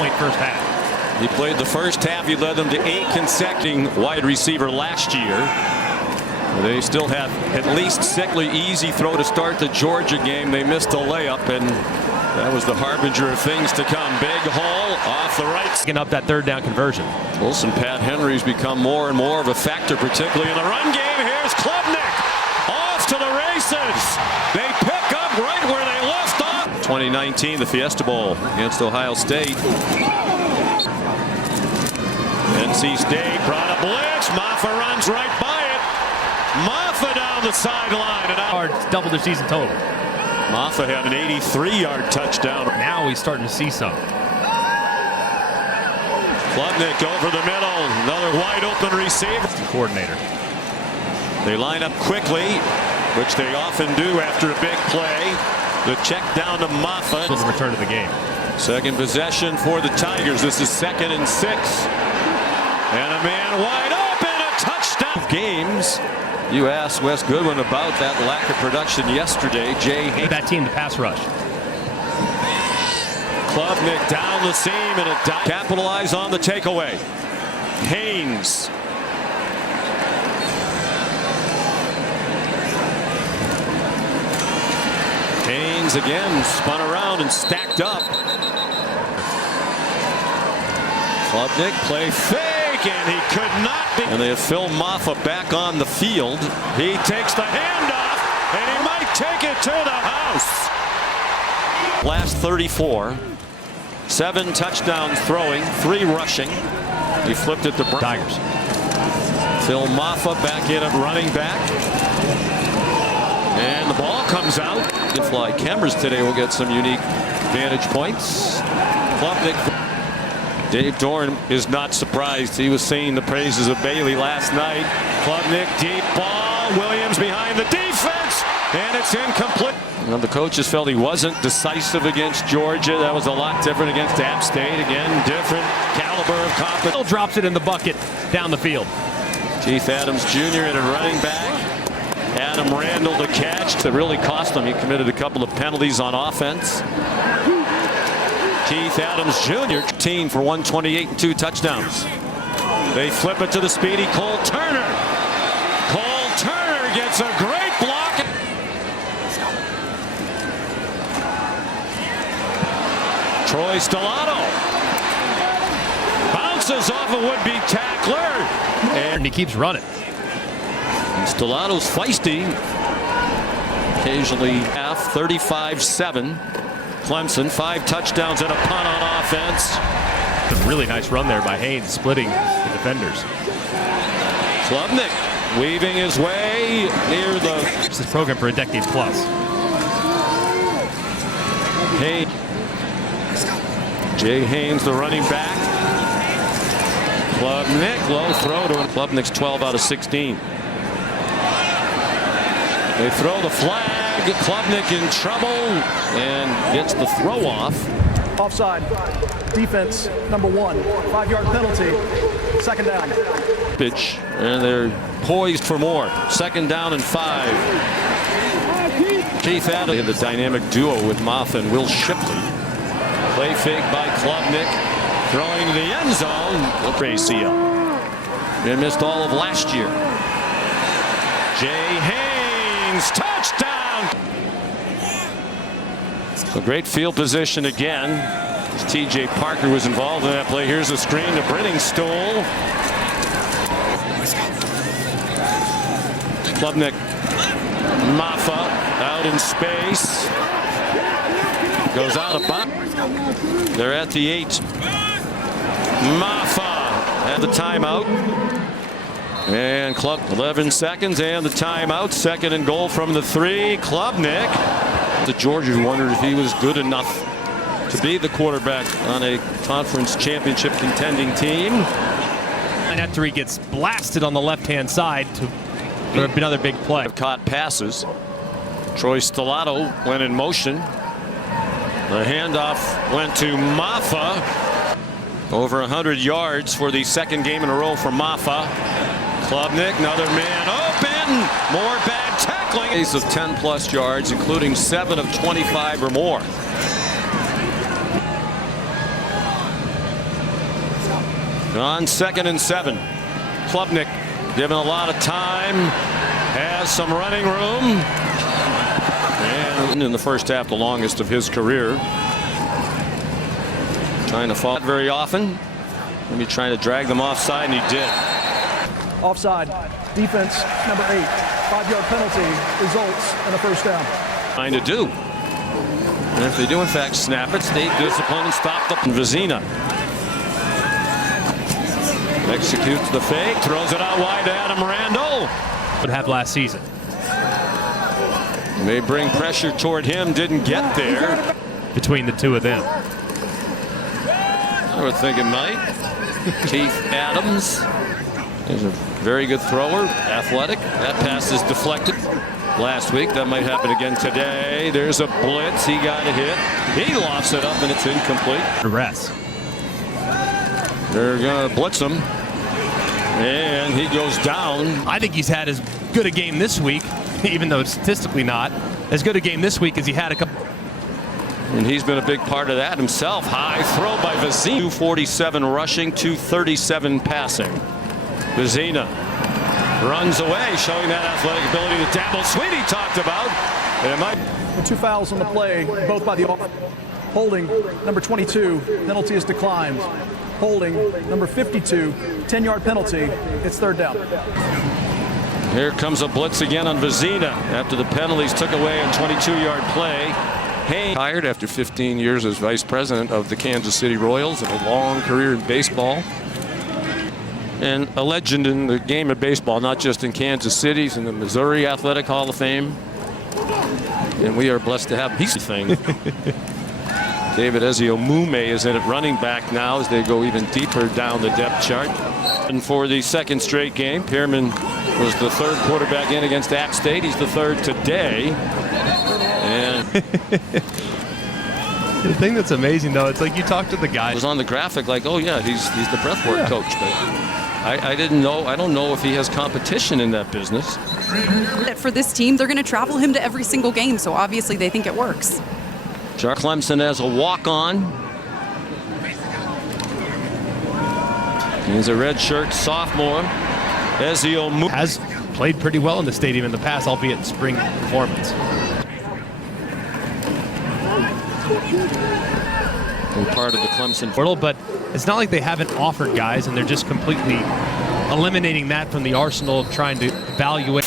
8-point first half. He played the first half. He led them to 8 consecutive wide receiver last year. They still have at least sickly easy throw to start the Georgia game. They missed a layup, and that was the harbinger of things to come. Big hole off the right. Picking up that third down conversion. Wilson Pat Henry's become more and more of a factor, particularly in the run game. Here's Klubnik off to the races. They pick up right where they left off. 2019, the Fiesta Bowl against Ohio State. NC State brought a blitz. Maffa runs right by it. Maffa down the sideline. And out. Double their season total. Maffa had an 83-yard touchdown. Now he's starting to see some. Klubnik over the middle. Another wide open receiver. Coordinator. They line up quickly, which they often do after a big play. The check down to Maffa. The return to the game. Second possession for the Tigers. This is 2nd and 6. And a man wide open. A touchdown. Games. You asked Wes Goodwin about that lack of production yesterday. Jay Haynes. That team, the pass rush. Klubnik down the seam and a capitalize on the takeaway. Haynes. Haynes again spun around and stacked up. Klubnik play fake, and he could not be. And they have Phil Maffa back on the field. He takes the handoff, and he might take it to the house. Last 34. 7 touchdowns throwing, 3 rushing. He flipped it to Tigers. Phil Maffa back in at running back. And the ball comes out. The fly cameras today will get some unique vantage points. Klubnik. Dave Dorn is not surprised. He was singing the praises of Bailey last night. Klubnik, deep ball. Williams behind the defense. And it's incomplete. Well, the coaches felt he wasn't decisive against Georgia. That was a lot different against App State. Again, different caliber of competition. Still drops it in the bucket down the field. Keith Adams Jr. at a running back. Adam Randall to catch. That really cost him. He committed a couple of penalties on offense. Keith Adams Jr. team for 128 and 2 touchdowns. They flip it to the speedy Cole Turner. Cole Turner gets a great block. Troy Stellato bounces off a would-be tackler. And he keeps running. Stellato's feisty. Occasionally half. 35-7. Clemson, 5 touchdowns and a punt on offense. A really nice run there by Haynes, splitting the defenders. Klubnik weaving his way near the. This program for a decade plus. Haynes. Jay Haynes, the running back. Klubnik, low throw to him. Klubnik's 12 out of 16. They throw the flag. Klubnik in trouble and gets the throw off. Offside. Defense number 1. 5-yard penalty. 2nd down. Pitch, and they're poised for more. 2nd down and 5. Keith Adams in the dynamic duo with Maffa and Will Shipley. Play fake by Klubnik, throwing to the end zone. ACL. They missed all of last year. Jay Haynes, touchdown! A great field position again. As T.J. Parker was involved in that play. Here's a screen to Brenningstool. Klubnik, Maffa out in space. Goes out of bounds. They're at the 8. Maffa at the timeout. And 11 seconds and the timeout. 2nd and goal from the 3. Klubnik. The Georgians wondered if he was good enough to be the quarterback on a conference championship contending team. And after he gets blasted on the left-hand side for another big play. Caught passes. Troy Stellato went in motion. The handoff went to Maffa. Over 100 yards for the 2nd game in a row for Maffa. Klubnik, another man open. More bad tackling. Ace of 10+ yards, including 7 of 25 or more. On 2nd and 7. Klubnik given a lot of time. Has some running room. And in the first half, the longest of his career. Trying to fall very often. Maybe trying to drag them offside, and he did. Offside. Defense, number 8. 5-yard penalty results in a first down. Trying to do. And if they do, in fact, snap it, stay disciplined and stop the Vizina. Executes the fake, throws it out wide to Adam Randall. Would have last season. May bring pressure toward him, didn't get there. Between the two of them. I would think it might. Keith Adams is a very good thrower, athletic. That pass is deflected last week. That might happen again today. There's a blitz. He got a hit. He lofts it up, and it's incomplete. Arrest. They're going to blitz him. And he goes down. I think he's had as good a game this week, even though statistically not, as good a game this week as he had a couple. And he's been a big part of that himself. High throw by Vizina. 247 rushing, 237 passing. Vizina runs away, showing that athletic ability that Dabble Sweeney talked about. And it might. The 2 fouls on the play, both by the holding, number 22, penalty is declined. Holding, number 52, 10-yard penalty. It's third down. Here comes a blitz again on Vizina after the penalties took away a 22-yard play. Haynes hired after 15 years as vice president of the Kansas City Royals and a long career in baseball. And a legend in the game of baseball, not just in Kansas City, he's in the Missouri Athletic Hall of Fame. And we are blessed to have these things. David Eziomume is in at running back now as they go even deeper down the depth chart. And for the second straight game, Pearman was the third quarterback in against App State. He's the third today. And the thing that's amazing, though, it's like you talk to the guy. Was on the graphic like, oh yeah, he's the breathwork coach, but I didn't know. I don't know if he has competition in that business. For this team, they're going to travel him to every single game, so obviously they think it works. Clemson as a walk-on. He's a redshirt sophomore. Ezio has played pretty well in the stadium in the past, albeit in spring performance. And part of the Clemson portal, but it's not like they haven't offered guys and they're just completely eliminating that from the arsenal of trying to evaluate